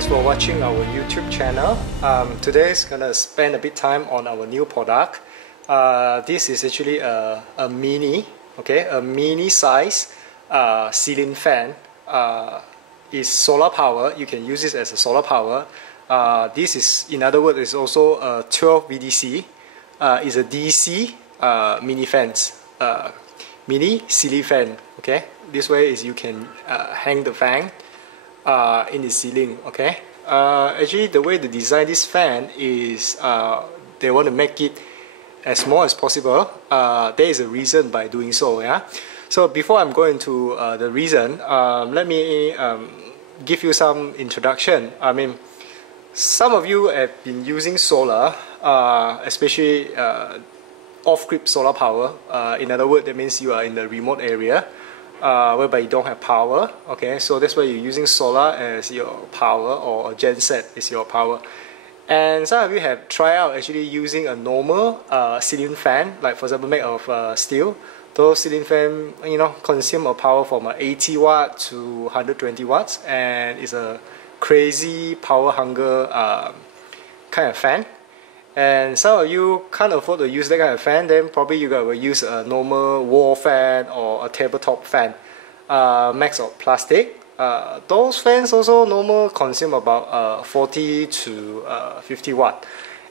thanks for watching our YouTube channel. Today is gonna spend a bit time on our new product. This is actually a mini, okay, a mini size ceiling fan. Is solar power. You can use this as a solar power. This is, in other words, is also a 12 VDC. Is a DC mini fans, mini ceiling fan. Okay, this way is you can hang the fan in the ceiling. Okay, actually the way they design this fan is they want to make it as small as possible. There is a reason by doing so. Yeah. So before I'm going to the reason, let me give you some introduction. I mean, some of you have been using solar, especially off-grid solar power. In other words, that means you are in the remote area whereby you don't have power. Okay, so that's why you're using solar as your power, or a genset is your power. And some of you have tried out actually using a normal ceiling fan, like for example made of steel. Those ceiling fan, you know, consume a power from 80 watt to 120 watts, and it's a crazy power hunger kind of fan. And some of you can't afford to use that kind of fan, then probably you will use a normal wall fan or a tabletop fan, max of plastic. Those fans also normal consume about 40 to 50 watt.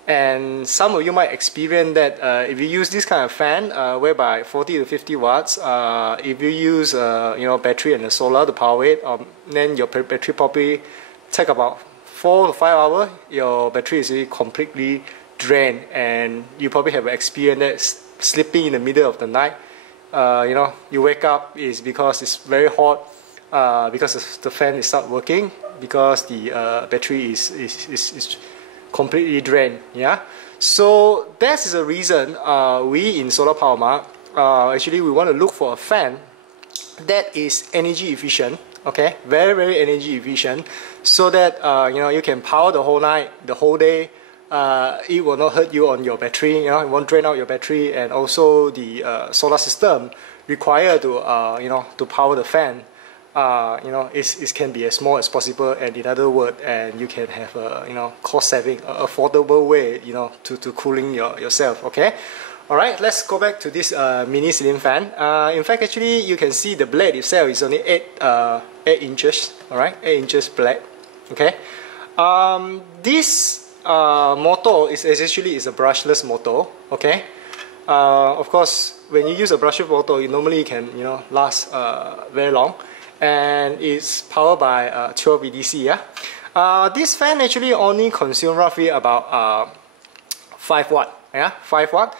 And some of you might experience that if you use this kind of fan, whereby 40 to 50 watts, if you use you know, battery and the solar to power it, then your battery probably take about 4 to 5 hours. Your battery is really completely drained, and you probably have experienced that sleeping in the middle of the night. You know, you wake up is because it's very hot, because the fan is not working, because the battery is completely drained. Yeah, so that is the reason we in Solar Power Mart actually we want to look for a fan that is energy efficient. Okay, very energy efficient, so that you know, you can power the whole night, the whole day. It will not hurt you on your battery. You know, it won't drain out your battery, and also the solar system required to you know, to power the fan. You know, it can be as small as possible, and in other words, and you can have a, you know, cost saving, affordable way, you know, to cooling yourself. Okay, all right. Let's go back to this mini ceiling fan. In fact, actually, you can see the blade itself is only 8 inches. All right, 8 inches blade. Okay, this motor is essentially a brushless motor. Okay, of course, when you use a brushless motor, it normally can, you know, last very long. And it's powered by 12 VDC. Yeah, this fan actually only consumes roughly about 5 watt. Yeah, 5 watt.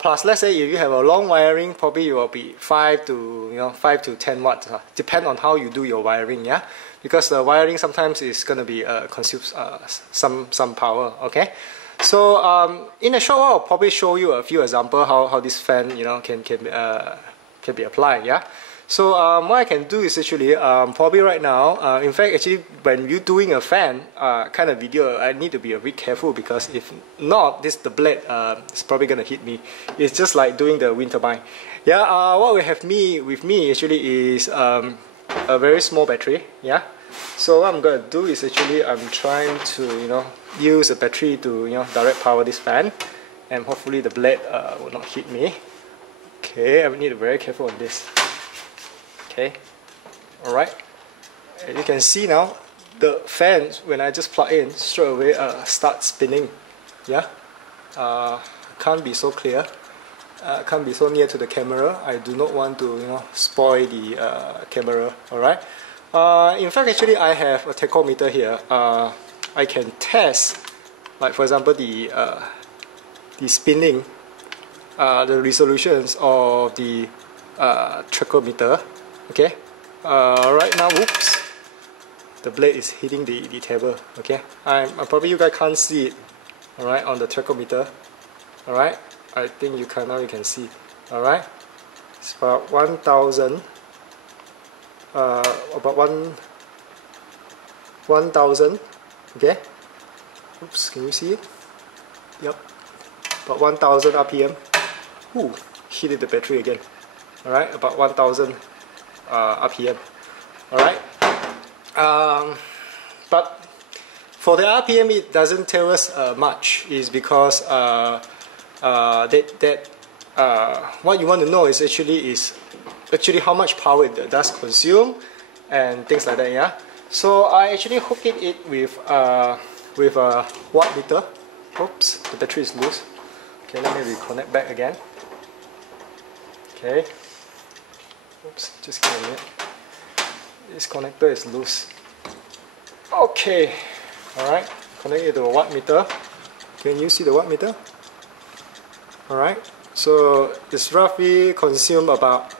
Plus, let's say if you have a long wiring, probably it will be 5 to 10 watts. Depend on how you do your wiring. Yeah, because the wiring sometimes is gonna be consumes some power. Okay. So in a short while, I'll probably show you a few examples how this fan, you know, can be applied. Yeah. So what I can do is actually probably right now, in fact, actually when you're doing a fan kind of video, I need to be a bit careful, because if not, the blade is probably gonna hit me. It's just like doing the wind turbine. Yeah, what we have with me actually is a very small battery. Yeah. So what I'm gonna do is actually I'm trying to, you know, use a battery to, you know, direct power this fan, and hopefully the blade will not hit me. Okay, I need to be very careful on this. Okay, all right. And you can see now the fan, when I just plug in, straight away start spinning. Yeah, can't be so clear, can't be so near to the camera. I do not want to, you know, spoil the camera. All right. In fact, actually, I have a tachometer here. I can test, like for example, the spinning, the resolutions of the tachometer. Okay, right now, whoops, the blade is hitting the table. Okay, probably you guys can't see it. All right, on the tachometer. All right, I think you can see. All right, it's about 1,000. About 1,000. Okay. Oops, can you see it? Yep. About 1,000 RPM. Ooh, hit the battery again. All right, about 1,000. RPM. Alright, but For the RPM, it doesn't tell us much. Is because what you want to know is actually how much power it does consume and things like that. Yeah. So I actually hooked it with a watt meter. Oops, the battery is loose. Okay, let me reconnect back again. Okay. Oops, just give me a minute. This connector is loose. Okay. Alright, connect it to a watt meter. Can you see the watt meter? Alright, so it's roughly consume about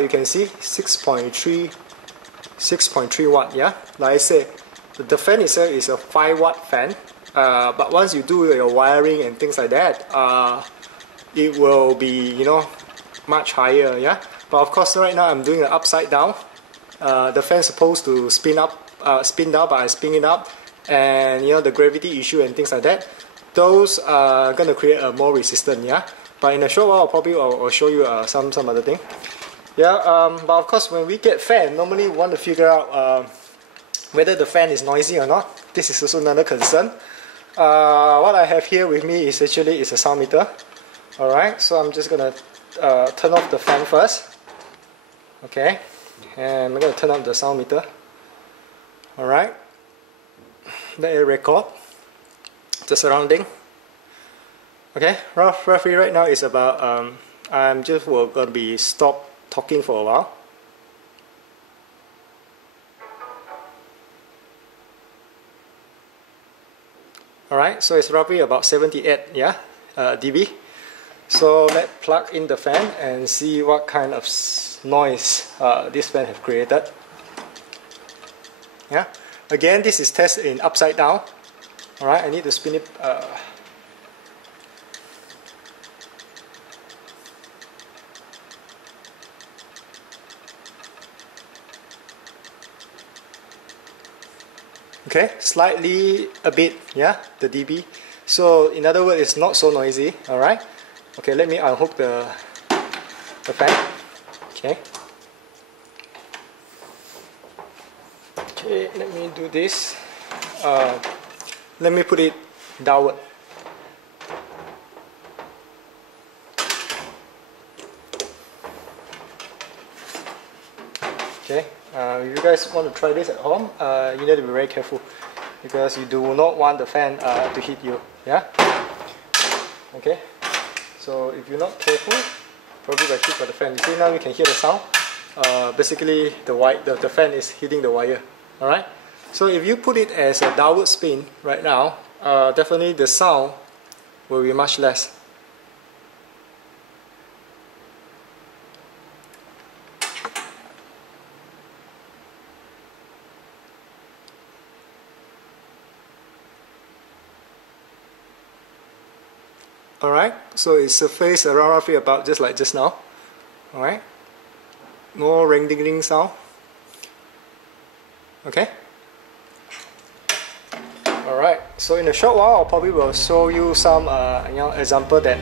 you can see 6.3 watt. Yeah, like I said, the fan itself is a 5 watt fan, but once you do your wiring and things like that, it will be, you know, much higher. Yeah, but of course right now I'm doing it upside down. The fan is supposed to spin down, but I spin it up, and you know, the gravity issue and things like that, those are gonna create a more resistant. Yeah, but in a short while I'll show you some other thing. Yeah, but of course when we get fan, normally we want to figure out whether the fan is noisy or not. This is also another concern. What I have here with me is actually a sound meter. Alright, so I'm just gonna turn off the fan first. Okay, and I'm gonna turn on the sound meter. Alright, let it record the surrounding. Okay, roughly right now is about I'm just gonna be stop talking for a while. Alright, so it's roughly about 78 dB. So let's plug in the fan and see what kind of noise this fan has created. Yeah, again this is tested in upside down. Alright, I need to spin it. Okay, slightly a bit, yeah, the dB. So in other words, it's not so noisy. Alright. Okay, let me unhook the fan. Okay. Okay, let me do this. Let me put it downward. Okay, if you guys want to try this at home, you need to be very careful because you do not want the fan to hit you. Yeah. Okay. So if you're not careful, probably by hit by the fan. You see now you can hear the sound. Basically, the fan is hitting the wire. All right. So if you put it as a downward spin right now, definitely the sound will be much less. Alright, so it surfaced around roughly about just like just now. Alright, no ring ding ding sound. Okay. Alright, so in a short while I probably will show you some example that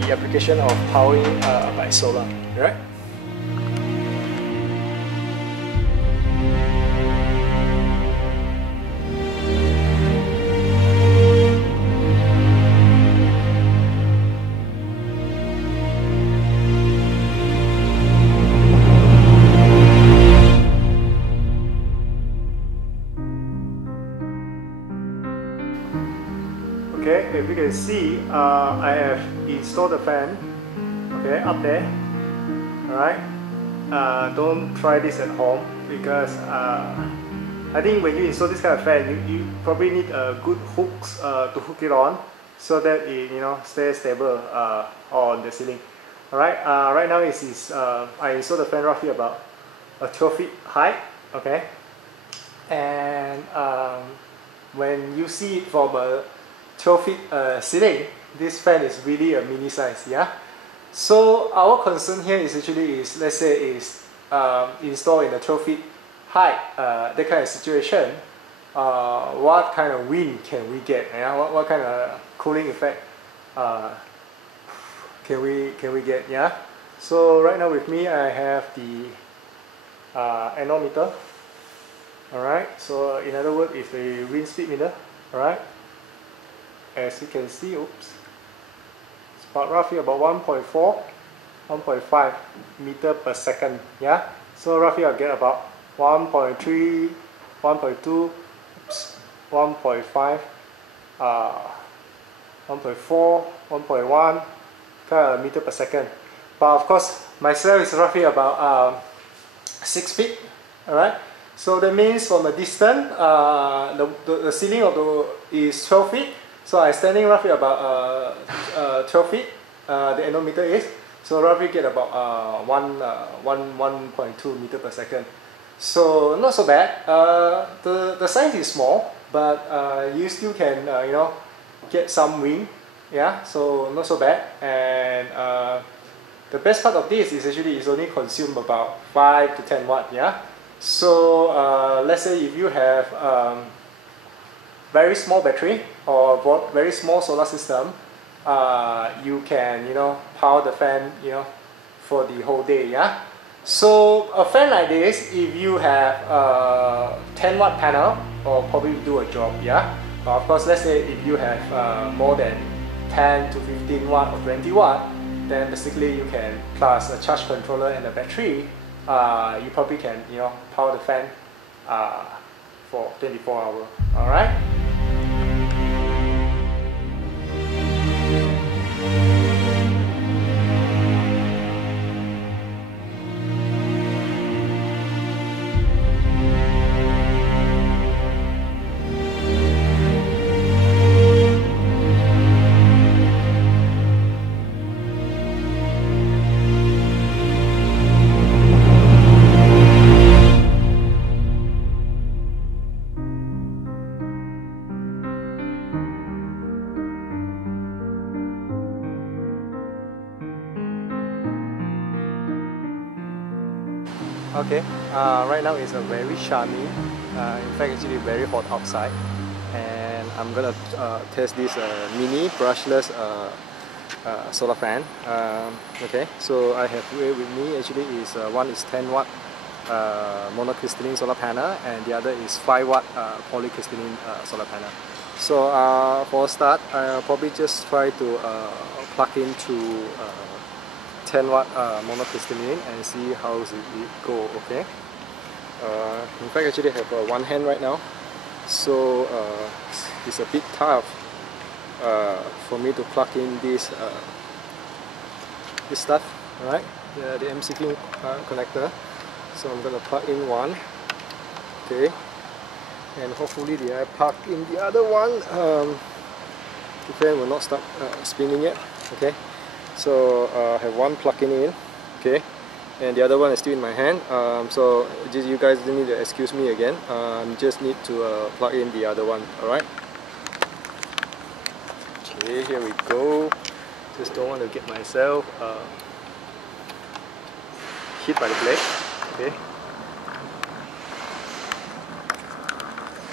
the application of powering by solar. Right? Okay, if you can see, I have installed the fan, okay, up there. Alright, don't try this at home because I think when you install this kind of fan, you probably need good hooks to hook it on so that it stays stable on the ceiling. Alright, right now I installed the fan roughly about 12 feet high, okay, and when you see it from a 12 feet ceiling, this fan is really a mini size. Yeah. So our concern here is actually let's say is installed in a 12 feet height, that kind of situation. What kind of wind can we get? Yeah. What kind of cooling effect can we get? Yeah. So right now with me I have the anemometer. Alright, so in other words, it's a wind speed meter. Alright, as you can see, oops, it's about roughly about 1.5 meter per second. Yeah, so roughly I'll get about 1.3, 1.2, oops, 1.5, 1.4, 1.1 kind of meter per second. But of course, my cell is roughly about 6 feet. Alright, so that means from a distance, the ceiling of is 12 feet. So I'm standing roughly about 12 feet. The anemometer is. So roughly get about 1.2 meter per second. So not so bad. The size is small, but you still can get some wind. Yeah, so not so bad. And the best part of this is actually it's only consume about 5 to 10 watt. Yeah. So let's say if you have very small battery or very small solar system, you can power the fan for the whole day. Yeah. So a fan like this, if you have a 10 watt panel, or probably do a job. Yeah. But of course, let's say if you have more than 10 to 15 watt or 20 watt, then basically you can plus a charge controller and a battery. You probably can power the fan for 24 hours. All right. Okay, right now it's a very shiny, in fact actually very hot outside, and I'm gonna test this mini brushless solar fan. Okay, so I have with me actually is one is 10 watt monocrystalline solar panel, and the other is 5 watt polycrystalline solar panel. So for a start, I'll probably just try to plug into 10 watt monocrystalline and see how it go. Okay. In fact, actually I have one hand right now, so it's a bit tough for me to plug in this stuff. Alright, the MCQ connector. So I'm gonna plug in one. Okay, and hopefully I plug in the other one. The fan will not stop spinning yet. Okay. So I have one plugging in, okay, and the other one is still in my hand. So just you guys don't need to excuse me again. Just need to plug in the other one. All right. Okay, here we go. Just don't want to get myself hit by the blade. Okay.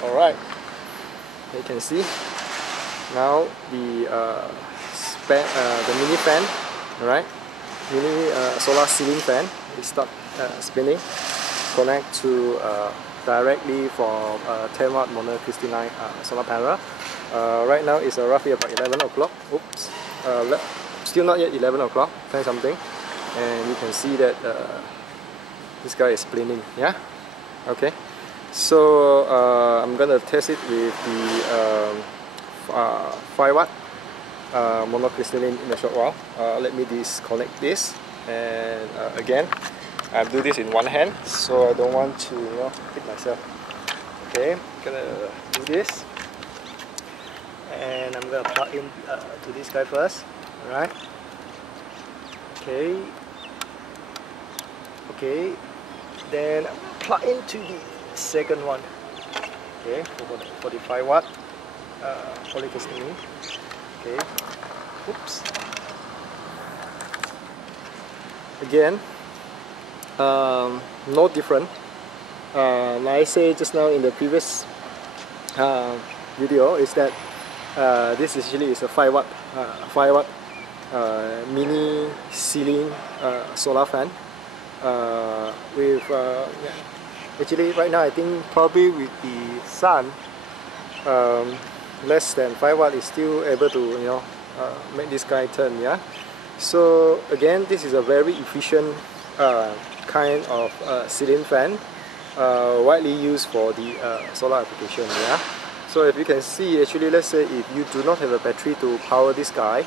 All right. You can see now the mini fan, right? Mini solar ceiling fan is start spinning. Connect to directly from 10 watt monocrystalline solar panel. Right now it's roughly about 11 o'clock. Oops, still not yet 11 o'clock. 10 something, and you can see that this guy is spinning. Yeah. Okay. So I'm gonna test it with the 5 watt monocrystalline in a short while. Let me disconnect this, and again I'll do this in one hand, so I don't want to hit myself. Okay, I'm gonna do this, and I'm gonna plug in to this guy first. Alright. Okay. Okay. Then plug into the second one. Okay, for the 5 watt polycrystalline. Okay. Oops. Again, no different. Like I say just now in the previous video, is that this actually is a 5 watt mini ceiling solar fan with Actually right now I think probably with the sun, less than 5 watt is still able to make this guy turn. Yeah. So again, this is a very efficient kind of ceiling fan, widely used for the solar application. Yeah. So if you can see, actually, let's say if you do not have a battery to power this guy,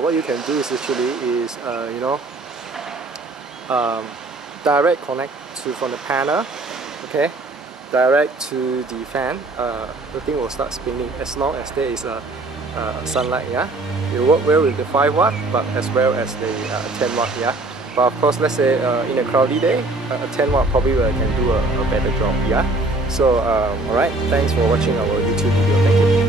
what you can do is actually direct connect from the panel, okay, direct to the fan. The thing will start spinning as long as there is a sunlight. Yeah, it will work well with the 5 watt, but as well as the 10 watt. Yeah, but of course, let's say in a cloudy day, a 10 watt probably can do a better job. Yeah. So alright, thanks for watching our YouTube video. Thank you.